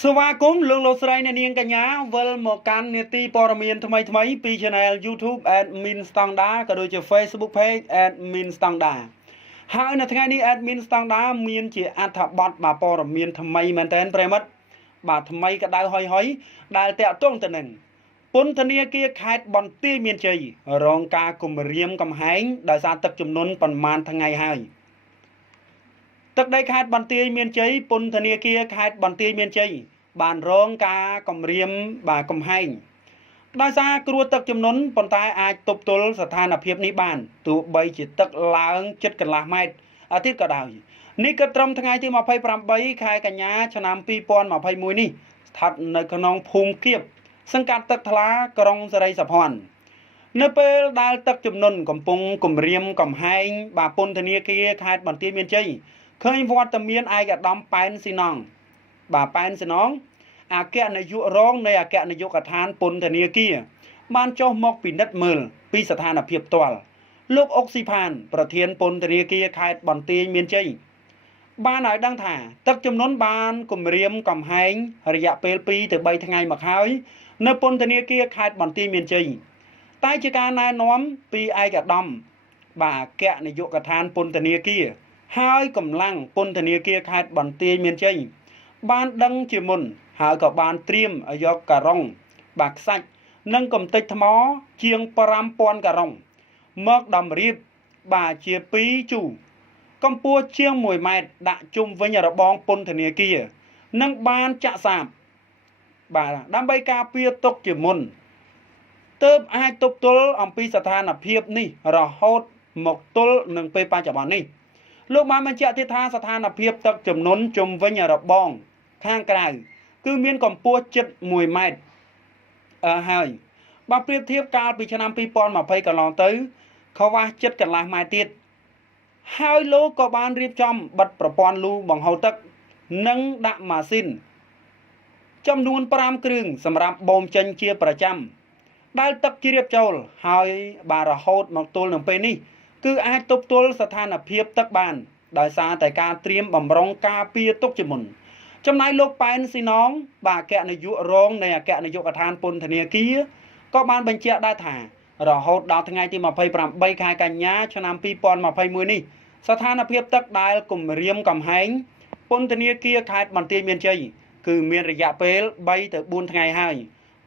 สวัสดีលោកលោកស្រីអ្នកនាងកញ្ញាវិលមកកាន់នេតិព័ត៌មានថ្មីពី Channel YouTube Admin Standard ក៏ដូចជា Facebook Page Admin Standard ហើយនៅថ្ងៃនេះ Admin Standard មានជាអត្ថបទព័ត៌មានថ្មីមែនទែនប្រិមិត្តបាទថ្មីក្តៅហុយដែលតាក់ទងទៅនឹងពន្ធនាគារខេត្តបន្ទាយមានជ័យរងការគំរាមកំហែងដោយសារទឹកជំនន់ប្រមាណថ្ងៃហើយទឹកដីខេត្តបន្ទាយមានជ័យពន្ធនាគារខេត្តបន្ទាយមានជ័យបានរងការគំរាមកំហែងដោយសារគ្រោះទឹកជំនន់ប៉ុន្តែអាចទប់ទល់ស្ថានភាពនេះបានទោះបីជាទឹកឡើងជិតកន្លះម៉ែត្រទៀតក៏ដោយនេះក៏ត្រឹមថ្ងៃទី28ខែកញ្ញាឆ្នាំ2021នេះស្ថិតនៅក្នុងភូមិគៀបសង្កាត់ទឹកថ្លាក្រុងសេរីសុភ័ណ្ឌនៅពេលដែលទឹកជំនន់កំពុងគំរាមកំហែងពន្ធនាគារខេត្តបន្ទាយមានជ័យឃើញវត្តមានឯកឧត្តមប៉ែនស៊ីណងប៉ែនស៊ីណងអគ្គនាយករងនៃអគ្គនាយកដ្ឋានពន្ធនាគារបានចុះមកពិនិត្យមើលពីស្ថានភាពផ្ទាល់លោកអុកស៊ីផានប្រធានពន្ធនាគារខេត្តបន្ទាយមានជ័យបានឲ្យដឹងថាទឹកជំនន់បានគំរាមកំហែងរយៈពេល2ទៅ3ថ្ងៃមកហើយនៅពន្ធនាគារខេត្តបន្ទាយមានជ័យតែជាការណែនាំពីឯកឧត្តមអគ្គនាយកដ្ឋានពន្ធនាគារហើយកម្លាំងពន្ធនាគារខេត្តបន្ទាយមានជ័យបានដឹងជាមុនហើយក៏បានត្រៀមយកការ៉ុងខ្សាច់និងកំទេចថ្មជាង 5000 ការ៉ុងមកតម្រៀបជា2ជូរកម្ពស់ជាង1ម៉ែត្រដាក់ជុំវិញរបងពន្ធនាគារនិងបានចាក់សាបដើម្បីការពារទុកជាមុនទើបអាចទប់ទល់អំពីស្ថានភាពនេះរហូតមកទល់នឹងពេលបច្ចុប្បន្ននេះលោកបានបញ្ជាក់ទៀតថាស្ថានភាពទឹកជំនន់ជុំវិញរបងខាងក្រៅគឺមានកម្ពស់ជិត1ម៉ែត្រហើយបើប្រៀបធៀបកាលពីឆ្នាំ2020កន្លងទៅខ្វះជិតកន្លះម៉ែត្រទៀតហើយលោកក៏បានរៀបចំបិទប្រព័ន្ធលូបង្ហូរទឹកនិងដាក់ម៉ាស៊ីនចំនួន5គ្រឿងសម្រាប់បូមចេញជាប្រចាំដែលទឹកជ្រាបចូលហើយរហូតមកទល់នឹងពេលនេះគឺអាចទប់ទល់ស្ថានភាពទឹកបានដោយសារតែការត្រៀមបំរុងការពារទុកជាមុនចំណែកលោកប៉ែនស៊ីណងអគ្គនាយករងនៃអគ្គនាយកដ្ឋានពន្ធនាគារក៏បានបញ្ជាក់ដែរថារហូតដល់ថ្ងៃទី28ខែកញ្ញាឆ្នាំ2021នេះស្ថានភាពទឹកដែលគំរាមកំហែងពន្ធនាគារខេត្តបន្ទាយមានជ័យគឺមានរយៈពេល3ទៅ4ថ្ងៃហើយ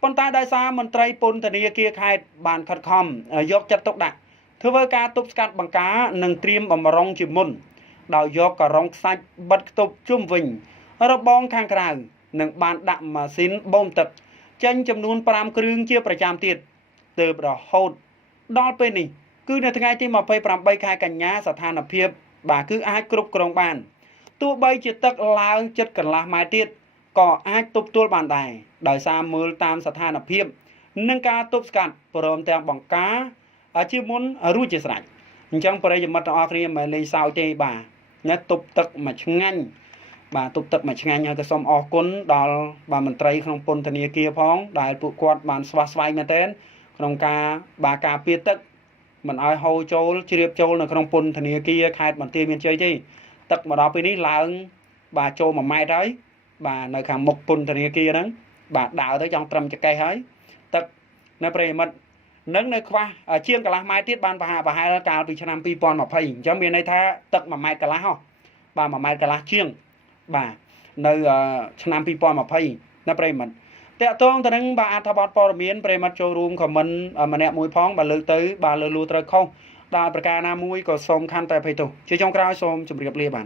ប៉ុន្តែដោយសារមន្ត្រីពន្ធនាគារខេត្តបានខិតខំយកចិត្តទុកដាក់ធ្វើការទប់ស្កាត់បង្ការនិងត្រៀមបំរុងជាមុនដោយយកការ៉ុងខ្សាច់បិទខ្ទប់ជុំវិញរបងខាងក្រៅនិងបានដាក់ម៉ាស៊ីនបូមទឹកចេញចំនួន5គ្រឿងជាប្រចាំទៀតទើបរហូតដល់ពេលនេះគឺនៅថ្ងៃទី28ខែកញ្ញាស្ថានភាពគឺអាចគ្រប់គ្រងបានទោះបីជាទឹកឡើងជិតកន្លះម៉ែត្រទៀតក៏អាចទប់ទល់បានដែរដោយសារមើលតាមស្ថានភាពនិងការទប់ស្កាត់ព្រមទាំងបង្ការជាមុនរួចជាស្រេចអញ្ចឹងប្រិយមិត្តទាំងអស់គ្នាមិនលេងសើចទេណាទប់ទឹកមួយឆ្ងាញ់ទប់ទឹកមួយឆ្ងាញ់ហើយក៏សូមអរគុណដល់មន្ត្រីក្នុងពន្ធនាគារផងដែលពួកគាត់បានស្វាស្វែងមែនទែនក្នុងការការពារទឹកមិនឲ្យហូរចូលជ្រាបចូលនៅក្នុងពន្ធនាគារខេត្តបន្ទាយមានជ័យទេទឹកមកដល់ពេលនេះឡើងចូល1ម៉ែត្រហើយនៅខាងមុខពន្ធនាគារហ្នឹងដើរទៅចង់ត្រឹមចកេះហើយទឹកនៅប្រិយមិត្តនឹងនៅខ្វះជាងកន្លះម៉ែត្រទៀតបានប្រហែលកាលពីឆ្នាំ2020អញ្ចឹងមានន័យថាទឹក1ម៉ែត្រកន្លះហ៎1ម៉ែត្រកន្លះជាងនៅឆ្នាំ2020ណាប្រិយមិត្តតកតងទៅនឹងអត្ថបទព័ត៌មានប្រិយមិត្តចូលរួមខមមិនម្នាក់មួយផងលើកទៅលើលួត្រូវខុសដល់ប្រការណាមួយក៏សូមខន្តីអភ័យទោសជាចុងក្រោយសូមជម្រាបលាបាទ